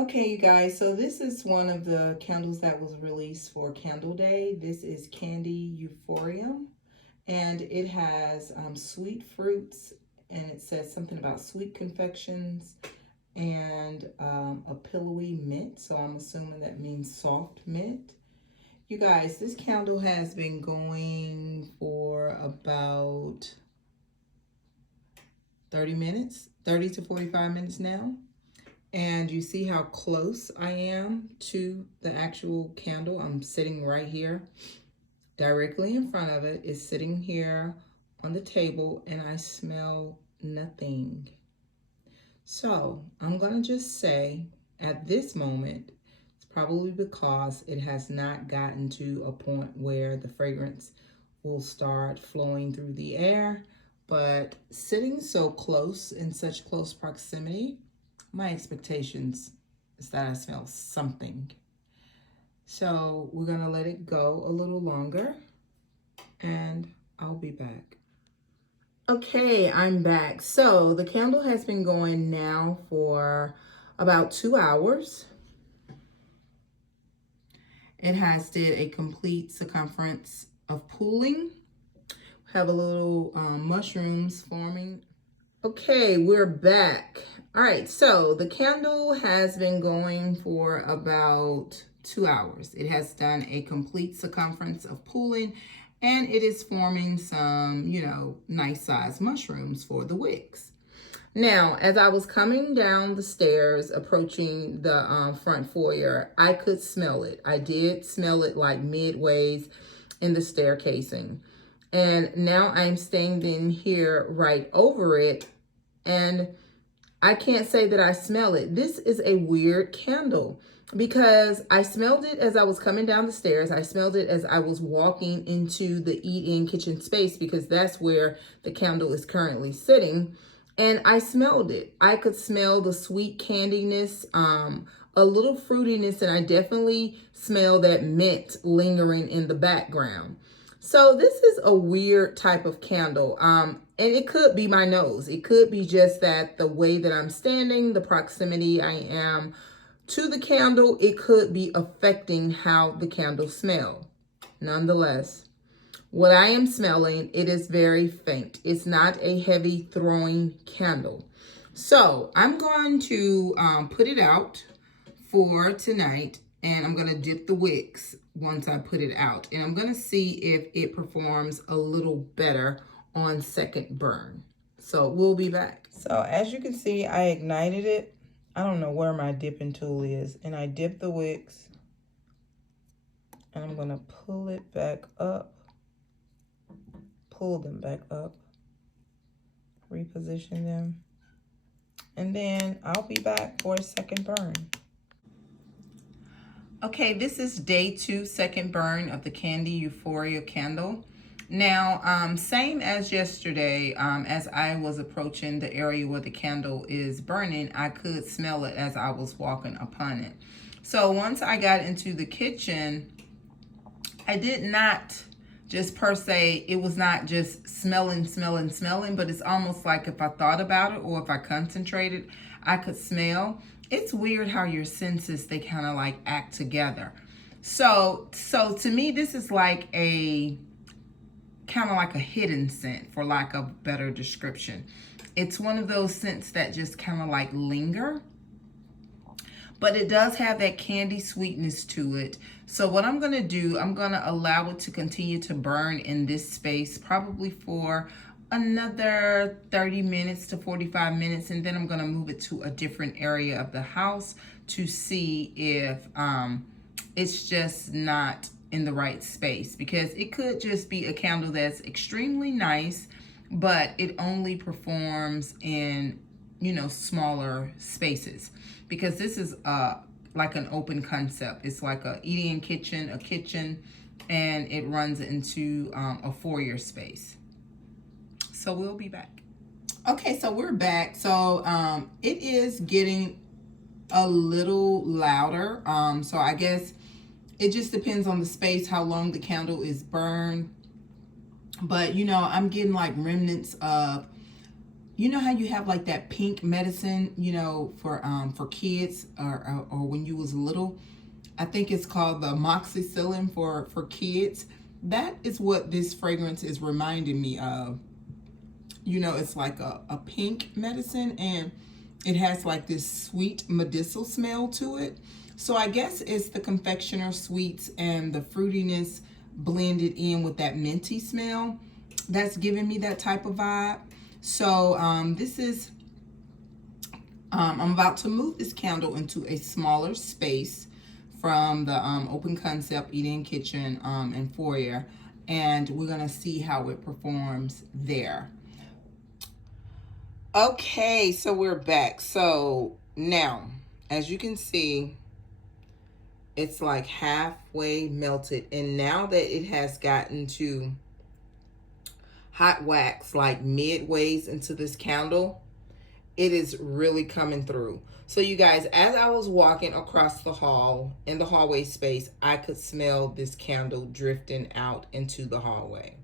Okay, you guys, so this is one of the candles that was released for Candle Day. This is Candy Euphorium, and it has sweet fruits, and it says something about sweet confections and a pillowy mint. So I'm assuming that means soft mint. You guys, this candle has been going for about 30 minutes, 30 to 45 minutes now. And you see how close I am to the actual candle. I'm sitting right here, directly in front of it. It's sitting here on the table, and I smell nothing. So I'm going to just say at this moment, it's probably because it has not gotten to a point where the fragrance will start flowing through the air. But sitting so close, in such close proximity, my expectations is that I smell something. So we're gonna let it go a little longer, and I'll be back. Okay, I'm back. So the candle has been going now for about 2 hours. It has did a complete circumference of pooling. Have a little mushrooms forming. Okay, we're back. All right, so the candle has been going for about 2 hours. It has done a complete circumference of pooling, and it is forming some, nice sized mushrooms for the wicks. Now, as I was coming down the stairs, approaching the front foyer, I could smell it. I did smell it like midways in the staircasing. And now I'm standing here right over it, and I can't say that I smell it. This is a weird candle because I smelled it as I was coming down the stairs. I smelled it as I was walking into the eat-in kitchen space because that's where the candle is currently sitting. And I smelled it. I could smell the sweet candiness, a little fruitiness, and I definitely smell that mint lingering in the background. So this is a weird type of candle. And it could be my nose. It could be just that the way that I'm standing, the proximity I am to the candle, it could be affecting how the candle smells. Nonetheless, what I am smelling, it is very faint. It's not a heavy throwing candle. So I'm going to put it out for tonight, and I'm going to dip the wicks once I put it out. And I'm going to see if it performs a little better on second burn. So we'll be back. So as you can see, I ignited it. I don't know where my dipping tool is. And I dipped the wicks. And I'm going to pull it back up. Pull them back up. Reposition them. And then I'll be back for a second burn. Okay, this is day 2, second burn of the Candy Euphoria candle. Now, same as yesterday, as I was approaching the area where the candle is burning, I could smell it as I was walking upon it. So once I got into the kitchen, I did not just per se, it was not just smelling, but it's almost like if I thought about it or if I concentrated, I could smell. It's weird how your senses, they kind of like act together. So to me, this is like a kind of like a hidden scent, for lack of a better description. It's one of those scents that just kind of like linger, but it does have that candy sweetness to it. So what I'm going to do, I'm going to allow it to continue to burn in this space, probably for another 30 minutes to 45 minutes, and then I'm going to move it to a different area of the house to see if it's just not in the right space, because it could just be a candle that's extremely nice, but it only performs in, smaller spaces, because this is like an open concept. It's like a eating kitchen, and it runs into a foyer space. So we'll be back. Okay, so we're back. So it is getting a little louder. So I guess it just depends on the space, how long the candle is burned. But, I'm getting like remnants of, you know how you have like that pink medicine, you know, for kids or when you was little. I think it's called the amoxicillin for kids. That is what this fragrance is reminding me of. You know, it's like a pink medicine, and it has like this sweet medicinal smell to it. So I guess it's the confectioner sweets and the fruitiness blended in with that minty smell that's giving me that type of vibe. So this is, I'm about to move this candle into a smaller space from the open concept eating kitchen and foyer, and we're gonna see how it performs there. Okay, so we're back. So now, as you can see, it's like halfway melted, and now that it has gotten to hot wax like midways into this candle, it is really coming through. So you guys, as I was walking across the hall in the hallway space, I could smell this candle drifting out into the hallway.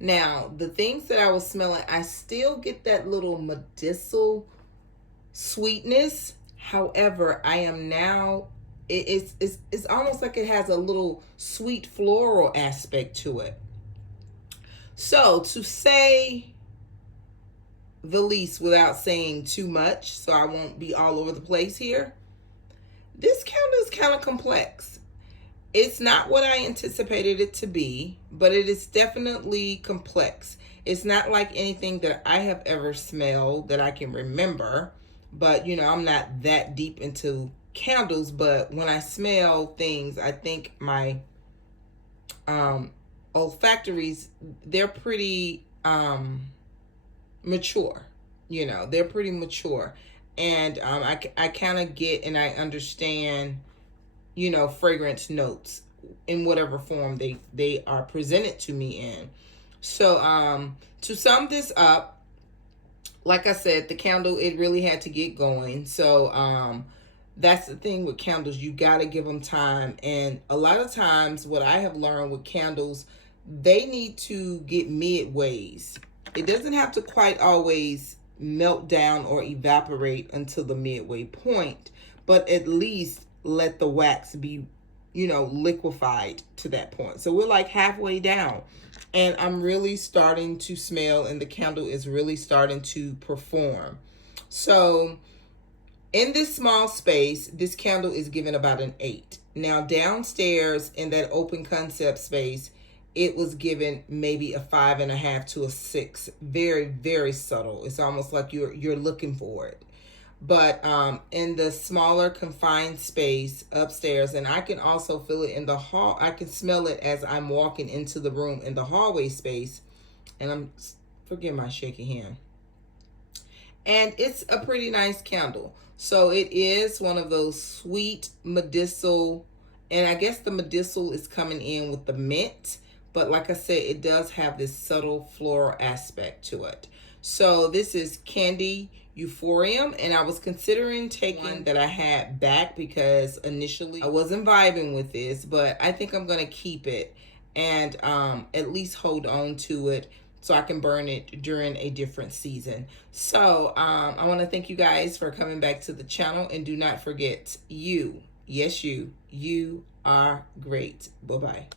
Now, the things that I was smelling, I still get that little medicinal sweetness. However, I am now, it's almost like it has a little sweet floral aspect to it. So to say the least without saying too much, so I won't be all over the place here, this candle is kind of complex. It's not what I anticipated it to be, but it is definitely complex. It's not like anything that I have ever smelled that I can remember, but you know, I'm not that deep into candles, but when I smell things, I think my olfactories, they're pretty mature. You know, they're pretty mature, and I kind of get and I understand, you know, fragrance notes in whatever form they are presented to me in. So to sum this up, like I said, the candle, it really had to get going. So that's the thing with candles, you got to give them time. And a lot of times what I have learned with candles, they need to get midways. It doesn't have to quite always melt down or evaporate until the midway point, but at least let the wax be, you know, liquefied to that point. So we're like halfway down, and I'm really starting to smell, and the candle is really starting to perform. So in this small space, this candle is given about an 8. Now downstairs in that open concept space, it was given maybe a 5.5 to a 6. Very, very subtle. It's almost like you're looking for it. But in the smaller confined space upstairs, and I can also feel it in the hall. I can smell it as I'm walking into the room in the hallway space. And forgive my shaky hand. And it's a pretty nice candle. So it is one of those sweet medicinal, and I guess the medicinal is coming in with the mint. But like I said, it does have this subtle floral aspect to it. So this is Candy Emporium, and I was considering taking one that I had back because initially I wasn't vibing with this, but I think I'm going to keep it and at least hold on to it so I can burn it during a different season. So I want to thank you guys for coming back to the channel, and do not forget, you, yes, you are great. Bye-bye.